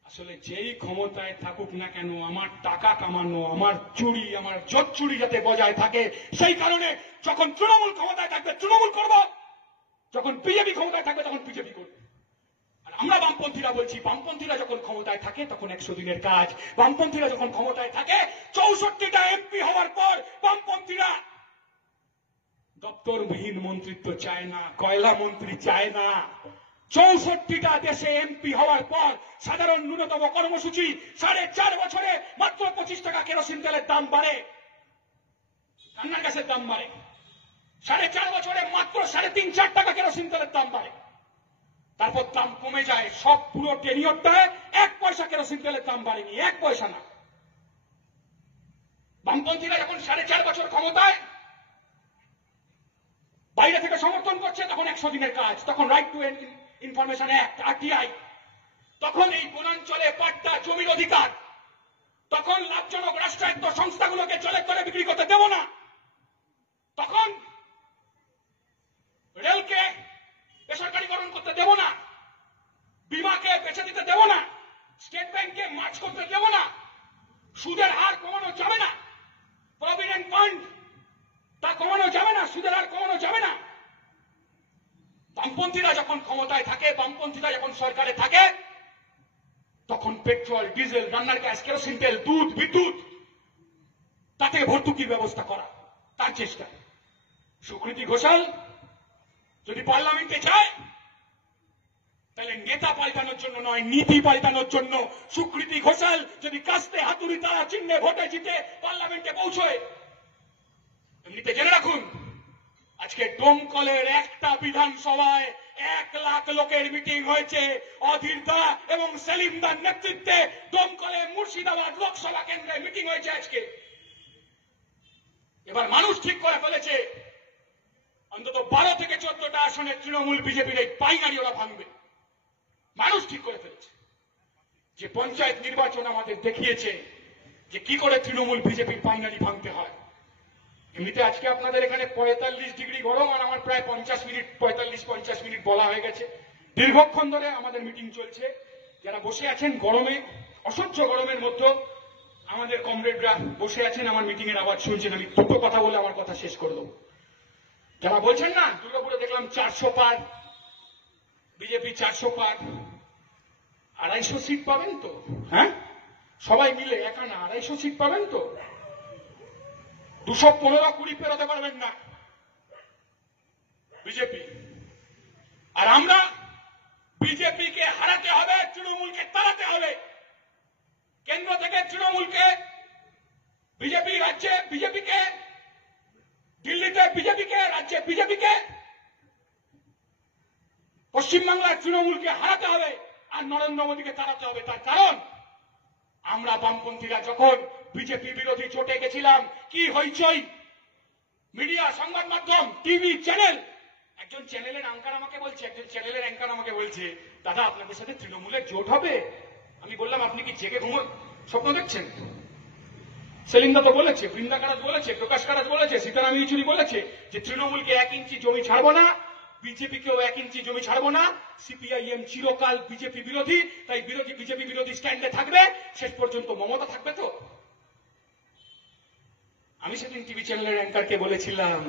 আসলে যেই ক্ষমতায় থাকুক না কেন, আমার টাকা কামানো, আমার চুরি, আমার জোট চুরি যাতে বজায় থাকে, সেই কারণে যখন তৃণমূল ক্ষমতায় থাকবে তৃণমূল করব, যখন বিজেপি ক্ষমতায় থাকবে তখন বিজেপি করব। আর আমরা বামপন্থীরা বলছি, বামপন্থীরা যখন ক্ষমতায় থাকে তখন 100 দিনের কাজ, বামপন্থীরা যখন ক্ষমতায় থাকে 64টা এমপি হওয়ার পর বামপন্থীরা দপ্তরবিহীন মন্ত্রিত্ব চায় না, কয়লা মন্ত্রী চায় না। 64টা দেশে এমপি হওয়ার পর সাধারণ ন্যূনতম কর্মসূচি 4.5 বছরে মাত্র 25 টাকা কেরোসিন তেলের দাম বাড়ে, রান্নার গ্যাসের দাম বাড়ে। 4.5 বছরে মাত্র 3.5-4 টাকা কেরোসিন তেলের দাম বাড়ে, তারপর দাম কমে যায়। সব পুরো টেনিয়রটায় 1 পয়সা কেরোসিন তেলের দাম বাড়েনি, 1 পয়সা না। বামপন্থীরা যখন 4.5 বছর ক্ষমতায়, বাইরে থেকে সমর্থন করছে, তখন 100 দিনের কাজ, তখন right two information act, RTI, তখন এই বনাঞ্চলে পাট্টা জমির অধিকার, তখন লাভজনক রাষ্ট্রায়ত্ত সংস্থাগুলোকে জলের দরে বিক্রি করতে দেব না, তখন রেলকে বেসরকারীকরণ করতে দেব না, বিমাকে বেচে দিতে দেব না, স্টেট ব্যাংককে মার্জ করতে দেব না, সুদের হার কমানো যাবে না, প্রভিডেন্ট ফান্ড তা কমানো যাবে না, সুদের হার কমানো যাবে না। বামপন্থীরা যখন ক্ষমতায় থাকে, বামপন্থীরা যখন সরকারে থাকে, তখন পেট্রোল, ডিজেল, রান্নার গ্যাস, কেরোসিন তেল, দুধ, বিদ্যুৎ, তাতে ভর্তুকির ব্যবস্থা করা, তার চেষ্টা। সুকৃতি ঘোষাল যদি পার্লামেন্টে যায়, তাহলে নেতা পাল্টানোর জন্য নয়, নীতি পাল্টানোর জন্য। সুকৃতি ঘোষাল যদি কাস্তে হাতুড়ি তারা চিহ্নে ভোটে জিতে পার্লামেন্টে পৌঁছয়, এমনিতে জেনে রাখুন, আজকে ডোমকলের একটা বিধানসভায় 1 লাখ লোকের মিটিং হয়েছে। অধীরদা এবং সেলিমদার নেতৃত্বে ডোমকলে মুর্শিদাবাদ লোকসভা কেন্দ্রে মিটিং হয়েছে আজকে। এবার মানুষ ঠিক করে ফেলেছে, অন্তত 12 থেকে 14টা আসনে তৃণমূল বিজেপির এই পাইনারি ওরা ভাঙবে। মানুষ ঠিক করে ফেলেছে। যে পঞ্চায়েত নির্বাচন আমাদের দেখিয়েছে যে কি করে তৃণমূল বিজেপির পাইনারি ভাঙতে হয়। এমনিতে আজকে আপনাদের এখানে 45 ডিগ্রি গরম, আর আমার প্রায় 45-50 মিনিট বলা হয়ে গেছে। দীর্ঘক্ষণ ধরে আমাদের মিটিং চলছে। যারা বসে আছেন গরমে, অসহ্য গরমের মধ্যে আমাদের কমরেডরা বসে আছেন, আমার মিটিং এর আওয়াজ শুনছেন। আমি দুটো কথা বলে আমার কথা শেষ করে দেবো। যারা বলছেন না দুর্গাপুরে দেখলাম 400 পার, বিজেপি 400 পার, 250 সিট পাবেন তো? হ্যাঁ, সবাই মিলে, একা না, 250 সিট পাবেন তো? 215-20 পেরোতে পারবেন না বিজেপি। আর আমরা বিজেপিকে হারাতে হবে, তৃণমূলকে তাড়াতে হবে। কেন্দ্র থেকে তৃণমূলকে, বিজেপি রাজ্যে বিজেপিকে, দিল্লিতে বিজেপিকে, রাজ্যে বিজেপিকে, পশ্চিমবাংলার তৃণমূলকে হারাতে হবে আর নরেন্দ্র মোদীকে তাড়াতে হবে। তার কারণ আমরা বামপন্থীরা যখন বিজেপি বিরোধী জোটে গেছিলাম, কি হইচই, মিডিয়া, সংবাদ মাধ্যম, টিভি চ্যানেল, একজন চ্যানেলের অ্যাঙ্কার আমাকে বলছে দাদা আপনাদের সাথে তৃণমূলের জোট হবে। আমি বললাম আপনি কি জেগে স্বপ্ন দেখছেন? সেলিমদা তো বলেছে, বৃন্দা কারাজ বলেছে, প্রকাশ কারাজ বলেছে, সীতারাম ইয়েচুরি বলেছে যে তৃণমূলকে 1 ইঞ্চি জমি ছাড়বো না, বিজেপিকেও 1 ইঞ্চি জমি ছাড়বো না। সিপিআইএম চিরকাল বিজেপি বিরোধী, তাই বিজেপি বিরোধী স্ট্যান্ডে থাকবে। শেষ পর্যন্ত মমতা থাকবে তো? আমি সেদিন টিভি চ্যানেলের অ্যাঙ্কারকে বলেছিলাম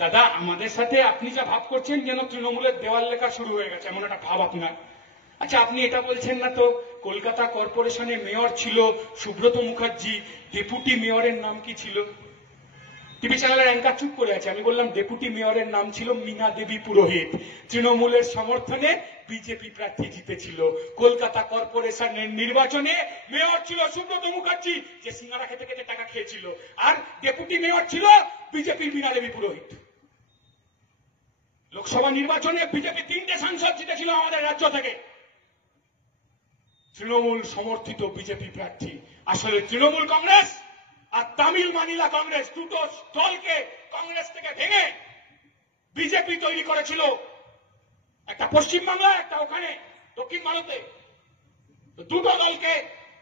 দাদা আমাদের সাথে আপনি যা ভাব করছেন যেন তৃণমূলের দেওয়াল লেখা শুরু হয়ে গেছে, এমন একটা ভাব আপনার। আচ্ছা আপনি এটা বলছেন না তো কলকাতা কর্পোরেশনের মেয়র ছিল সুব্রত মুখার্জি, ডেপুটি মেয়রের নাম কি ছিল? টিভি চ্যানেলের অ্যাঙ্কার চুপ করে আছে। আমি বললাম ডেপুটি মেয়রের নাম ছিল মীনা দেবী পুরোহিত, তৃণমূলের সমর্থনে বিজেপি প্রার্থী জিতেছিল। কলকাতা কর্পোরেশনের নির্বাচনে মেয়র ছিল সুব্রত মুখার্জি, যে সিঙ্গারা খেতে খেতে টাকা খেয়েছিল, আর ডেপুটি মেয়র ছিল বিজেপির মীনা দেবী পুরোহিত। লোকসভা নির্বাচনে বিজেপি 3টে সাংসদ জিতেছিল আমাদের রাজ্য থেকে। তৃণমূল সমর্থিত বিজেপি প্রার্থী। আসলে তৃণমূল কংগ্রেস আর তামিল মানিলা কংগ্রেস দুটো দলকে কংগ্রেস থেকে ভেঙে বিজেপি তৈরি করেছিল, একটা পশ্চিমবাংলা, একটা ওখানে দক্ষিণ ভারতে। দুটো দলকে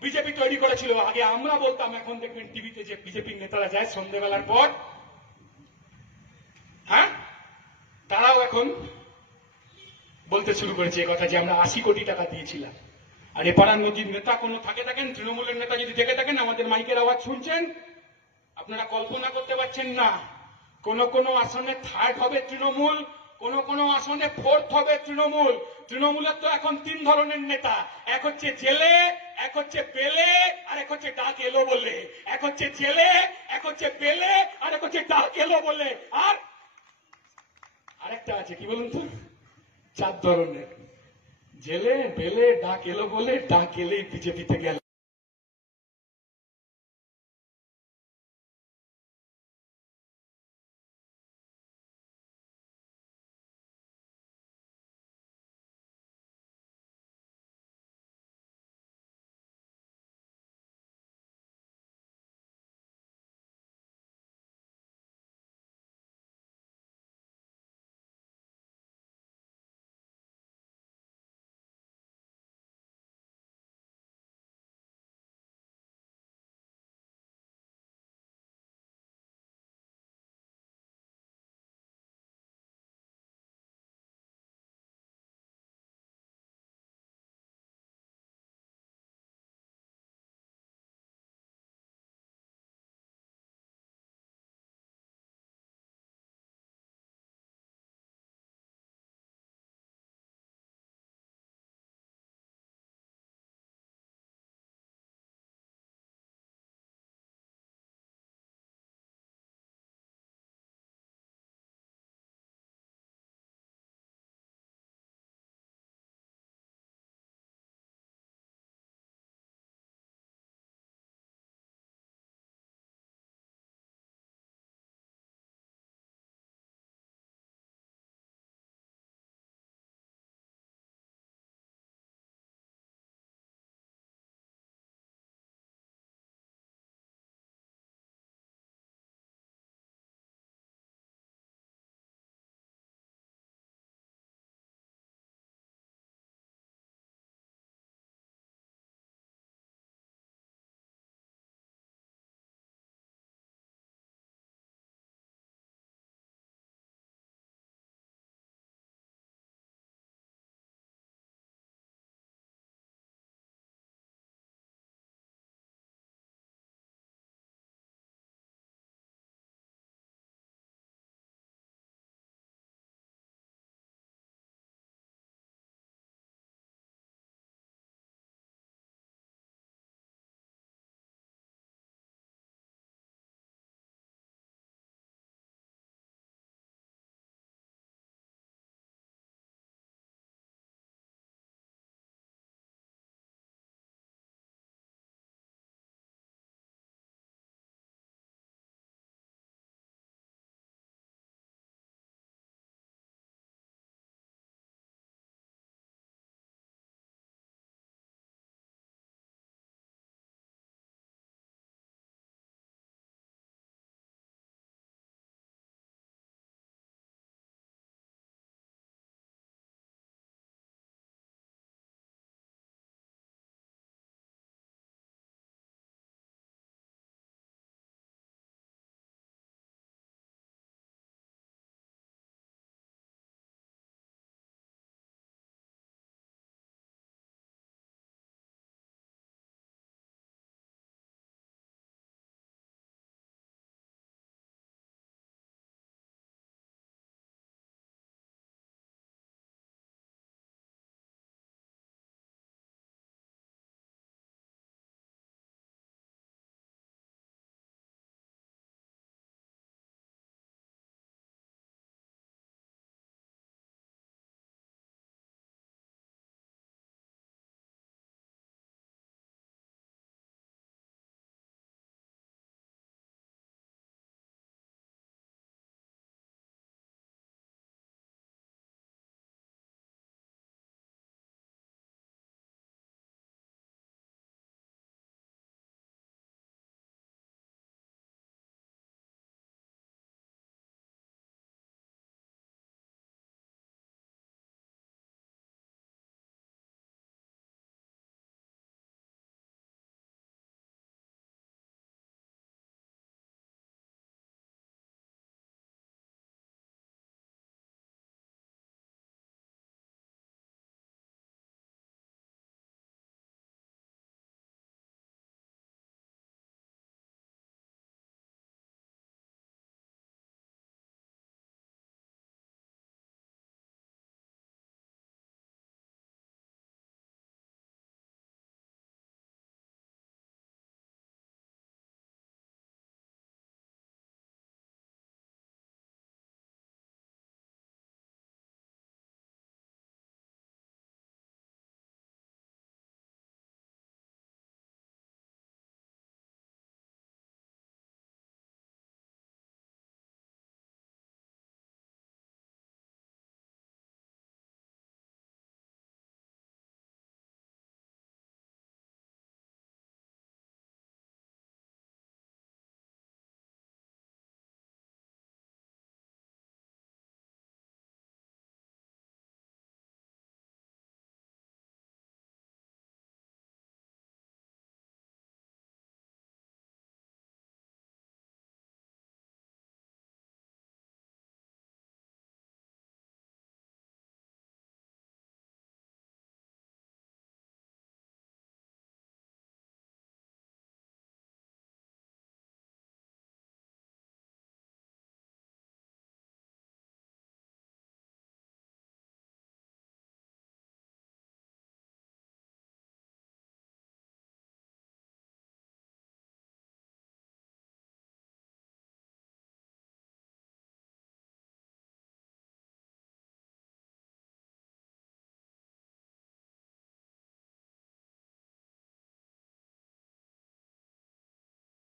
বিজেপি তৈরি করেছিল। আগে আমরা বলতাম, এখন দেখবেন টিভিতে যে বিজেপির নেতারা যায় সন্ধ্যেবেলার পর, হ্যাঁ, তারাও এখন বলতে শুরু করেছে এই কথা যে আমরা 80 কোটি টাকা দিয়েছিলাম। আর এপাড়ার নদীর নেতা কোনো থাকেন, তৃণমূলের নেতা যদি থেকে থাকেন, আমাদের মাইকের আওয়াজ শুনছেন, আপনারা কল্পনা করতে পারছেন না, কোন কোন আসনে থার্ড হবে তৃণমূল, কোন কোন আসনে ফোর্থ হবে তৃণমূল। তৃণমূলের তো এখন 3 ধরনের নেতা, এক হচ্ছে জেলে, এক হচ্ছে বেলে, আর এক হচ্ছে ডাক এলো বলে। এক হচ্ছে জেলে, এক হচ্ছে বেলে, আর এক হচ্ছে ডাক এলো বলে। আর আরেকটা আছে, কি বলুন তো, 4 ধরনের, জেলে, বেলে, ডাক এলো বলে, ডাক এলেই বিজেপিতে গেল।